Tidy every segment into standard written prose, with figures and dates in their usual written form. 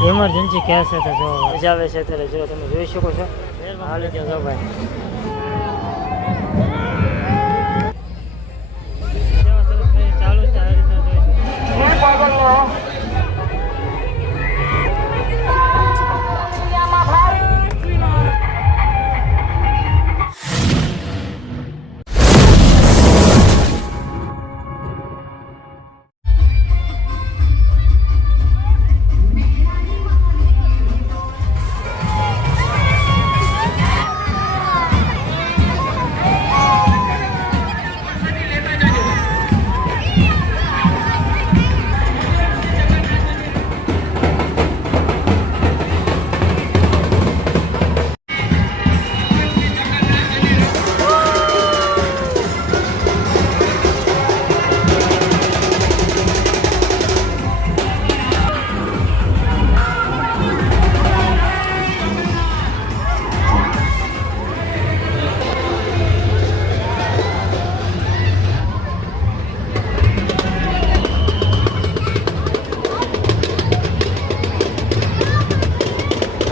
Emergency case છે તો જો મજા આવે છે અત્યારે જો તમે જોઈ શકો છો હાલ જો ભાઈ ચાલુ છે આ રીતના જોઈ શકો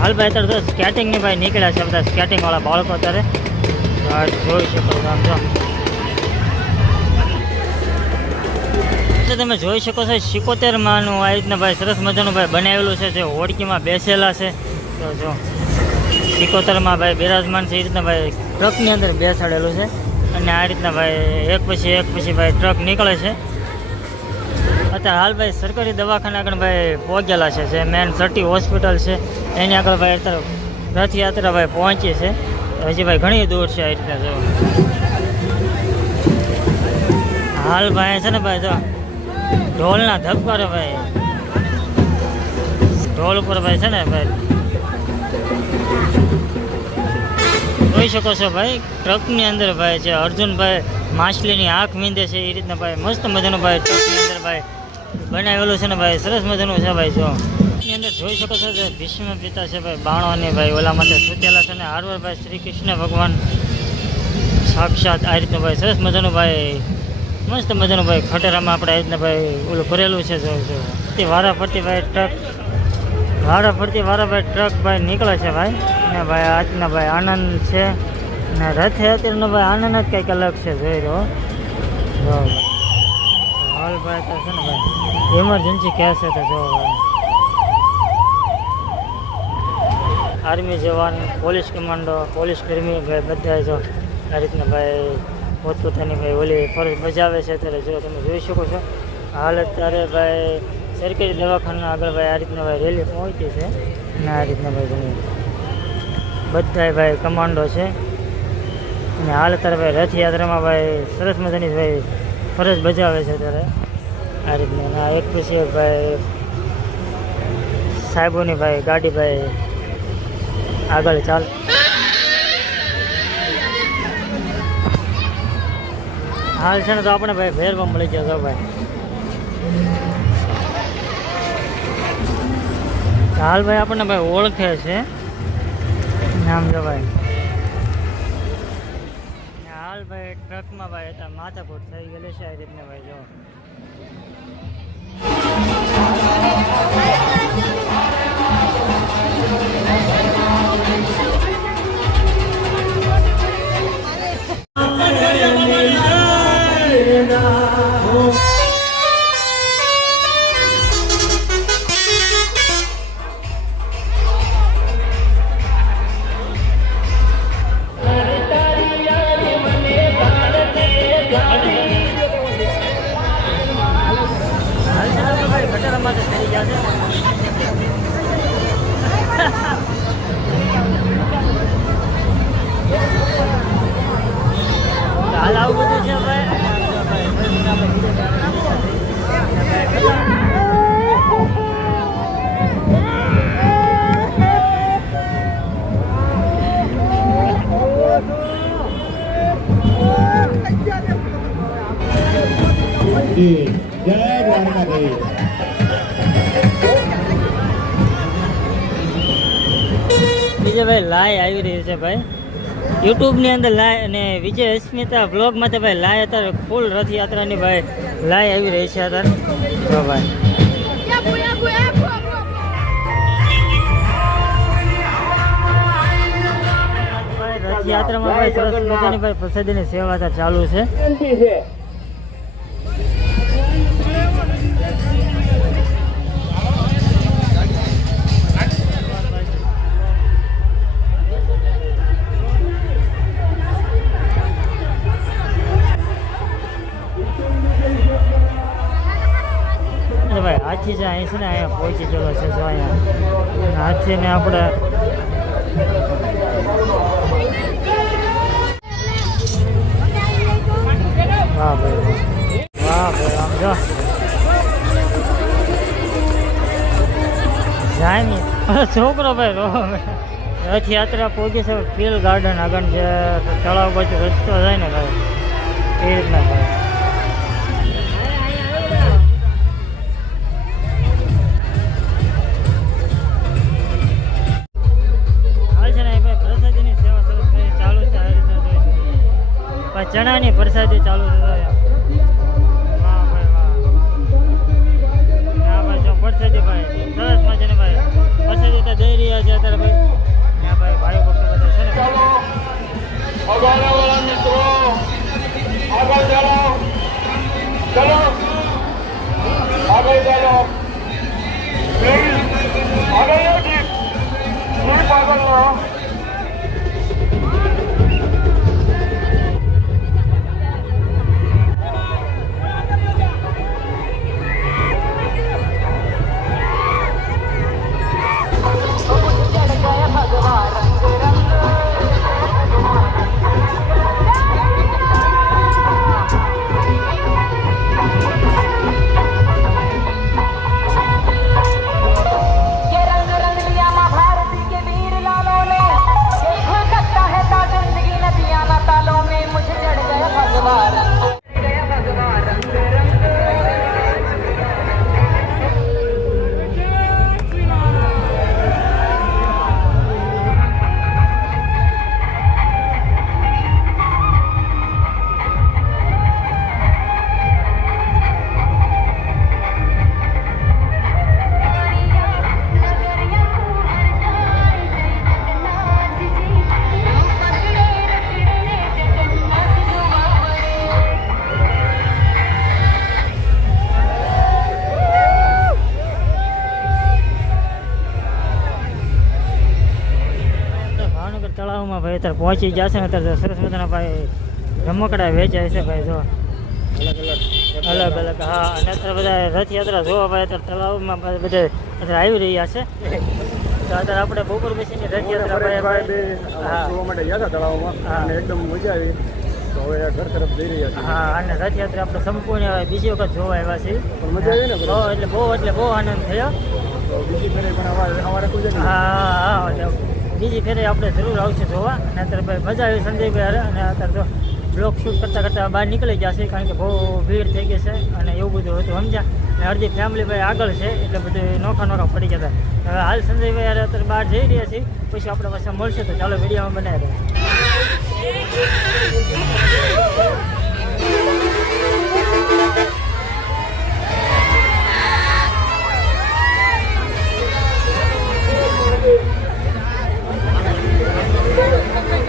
હાલ ભાઈ અત્યારે તો સ્કેટિંગની ભાઈ નીકળ્યા છે બધા સ્કેટિંગવાળા બાળકો અત્યારે જોઈ શકો આમ જો તમે જોઈ શકો છો 77 માનું આ રીતના ભાઈ સરસ મજાનું ભાઈ બનાવેલું છે જે હોડકીમાં બેસેલા છે તો જો 77 માં ભાઈ બિરાજમાન છે એ રીતના ભાઈ ટ્રકની અંદર બેસાડેલું છે અને આ રીતના ભાઈ એક પછી ભાઈ ટ્રક નીકળે છે અત્યારે હાલ ભાઈ સરકારી દવાખાના આગળ ભાઈ પહોંચેલા છે જે મેન સટી હોસ્પિટલ છે એની આગળ ભાઈ અત્યારે રથયાત્રા ભાઈ પહોંચી છે હજી ભાઈ ઘણી દૂર છે આ રીતના જો હાલ ભાઈ છે ને ભાઈ જો ઢોલના ધબકારે ભાઈ ઢોલ ઉપર ભાઈ છે ને ભાઈ જોઈ શકો છો ભાઈ ટ્રકની અંદર ભાઈ છે અર્જુનભાઈ માછલીની આંખ મીંધે છે એ રીતના ભાઈ મસ્ત મજાનું ભાઈ ટ્રકની અંદર ભાઈ બનાવેલું છે ને ભાઈ સરસ મજાનું છે ભાઈ જો એની અંદર જોઈ શકો છો કે ભીષ્મ પિતા છે ભાઈ બાણોને ભાઈ ઓલા માટે સૂતેલા છે ને હારવાર ભાઈ શ્રી કૃષ્ણ ભગવાન સાક્ષાત આ રીતનું ભાઈ સરસ મજાનું ભાઈ મસ્ત મજાનું ભાઈ ખટેરામાં આપણે આ રીતના ભાઈ ઓલું ભરેલું છે જો તે વારા ફરતી ભાઈ ટ્રક ભાઈ ટ્રક ભાઈ નીકળે છે ભાઈ ને ભાઈ આજના ભાઈ આનંદ છે ને રથયાત્રાનો ભાઈ આનંદ જ કંઈક અલગ છે જોઈ રહ્યો હાલ ભાઈ તો છે ને ભાઈ ઇમરજન્સી કેસ છે તો જો આર્મી જવાન પોલીસ કમાન્ડો પોલીસ કર્મી ભાઈ બધા જો આ રીતના ભાઈ પોતપોતાની ભાઈ ઓલી ફરજ બજાવે છે અત્યારે જો તમે જોઈ શકો છો હાલ અત્યારે ભાઈ સરકારી દવાખાના આગળ ભાઈ આ રીતના ભાઈ રેલી પહોંચી છે અને આ રીતના ભાઈ ઘણી બધા ભાઈ કમાન્ડો છે અને હાલ અત્યારે ભાઈ રથયાત્રામાં ભાઈ સરસ મજાની ભાઈ ફરજ બજાવે છે અત્યારે આ રીતના એક પછી એક ભાઈ સાહેબોની ભાઈ ગાડી ભાઈ આગળ ચાલ હાલ છે ને તો આપણે ભાઈ ભેરમાં મળી ગયા છો ભાઈ હાલ ભાઈ આપણને ભાઈ ઓળખે છે નામ જો ભાઈ હાલ ભાઈ ટ્રકમાં ભાઈ અત્યારે માથાકૂટ થઈ ગયેલી છે આ રીતના ભાઈ જો હાલ આવું બધું છે ભાઈ જય દ્વારકાધીશ બીજે ભાઈ લાય આવી રહ્યું છે ભાઈ યુટ્યુબની અંદર લાય અને વિજય અસ્મિતા બ્લોગમાં તો ભાઈ લાય અત્યારે ફૂલ રથયાત્રાની ભાઈ લાય આવી રહી છે અત્યારે જો ભાઈ રથયાત્રામાં ભાઈ સરસ મજાની ભાઈ પ્રસાદીની સેવા અત્યારે ચાલુ છે. વિનંતી છે. ભાઈ હાથી છે અહીં છે ને અહીંયા પહોંચી ગયેલો છે જો અહીંયા હાથીને આપણે વાહ ભાઈ આમ જો જાય ને છોકરો ભાઈ રથયાત્રા પહોંચી છે. ફિલ ગાર્ડન આગળ જે તળાવ બાજુ રસ્તો જાય ને ભાઈ એ રીતના ભાઈ ચણાની પ્રસાદી ચાલુ છે. વાહ ભાઈ વાહ ભાઈ જો પ્રસાદી ભાઈ સરસ મજાની ભાઈ પ્રસાદી તો દઈ રહ્યા છે અત્યારે ભાઈ ત્યાં ભાઈ ભાઈ ભક્તો બધા છે ને અગાઉના મિત્રો આગળ ચાલો ચલો આગળ ચાલો આગળ તળાવમાં ભાઈ અત્યારે પહોંચી ગયા છે ને અત્યારે સરસ મજાના ભાઈ રમકડા વેચાય છે ભાઈ જો અલગ અલગ હા. અને અત્યારે બધા રથયાત્રા જોવા ભાઈ અત્યારે તળાવમાં બધા અત્યારે આવી રહ્યા છે. તો અત્યારે આપણે બપોર બેસીને રથયાત્રા ભાઈ હા જોવા માટે ગયા હતા તળાવમાં અને એકદમ મજા આવી. તો હવે ઘર તરફ જઈ રહ્યા છીએ. હા અને રથયાત્રા આપણે સંપૂર્ણ બીજી વખત જોવા આવ્યા છીએ. પણ મજા આવી ને બરાબર? એટલે બહુ આનંદ થયો. તો બીજી ફેરે પણ અમારે કોઈ છે ને હા બીજી ફેરે આપણે જરૂર આવશે જોવા. અને અત્યારે ભાઈ મજા આવી સંજયભાઈ હારે. અને અત્યારે તો બ્લોગ શૂટ કરતાં બહાર નીકળી ગયા છે કારણ કે બહુ ભીડ થઈ ગઈ છે અને એવું બધું હતું સમજ્યા. અને અડધી ફેમિલી ભાઈ આગળ છે એટલે બધું નોખા પડી ગયા હતા. હવે હાલ સંજયભાઈ હારે અત્યારે બહાર જઈ રહ્યા છીએ. પછી આપણે પાછા મળશે તો ચાલો વિડીયોમાં બનાવી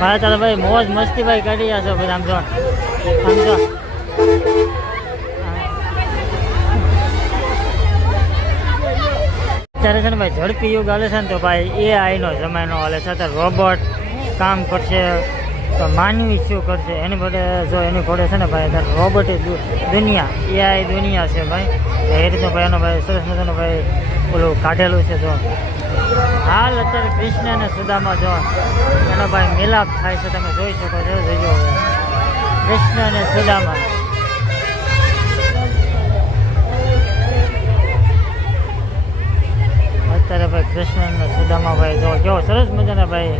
હા ચાલો ભાઈ મોજ મસ્તી ભાઈ કરી રહ્યા છો બધા આમ જો અત્યારે છે ને ભાઈ ઝડપી યુગ હાલે છે ને તો ભાઈ એઆઈનો જમાનો હાલે છે. અત્યારે રોબોટ કામ કરશે તો માનવી શું કરશે એની બધે જો એની ઘોડે છે ને ભાઈ અત્યારે રોબોટિક દુનિયા એઆઈ દુનિયા છે ભાઈ. એ રીતનું ભાઈ એનો ભાઈ સરસ મજાનું ભાઈ ઓલું કાઢેલું છે જો. હાલ અત્યારે કૃષ્ણ અને સુદામા જો એનો ભાઈ મિલાપ થાય છે તમે જોઈ શકો છો. જોજો કૃષ્ણ અને સુદામા અત્યારે ભાઈ કૃષ્ણ અને સુદામા ભાઈ જો કેવો સરસ મજાના ભાઈ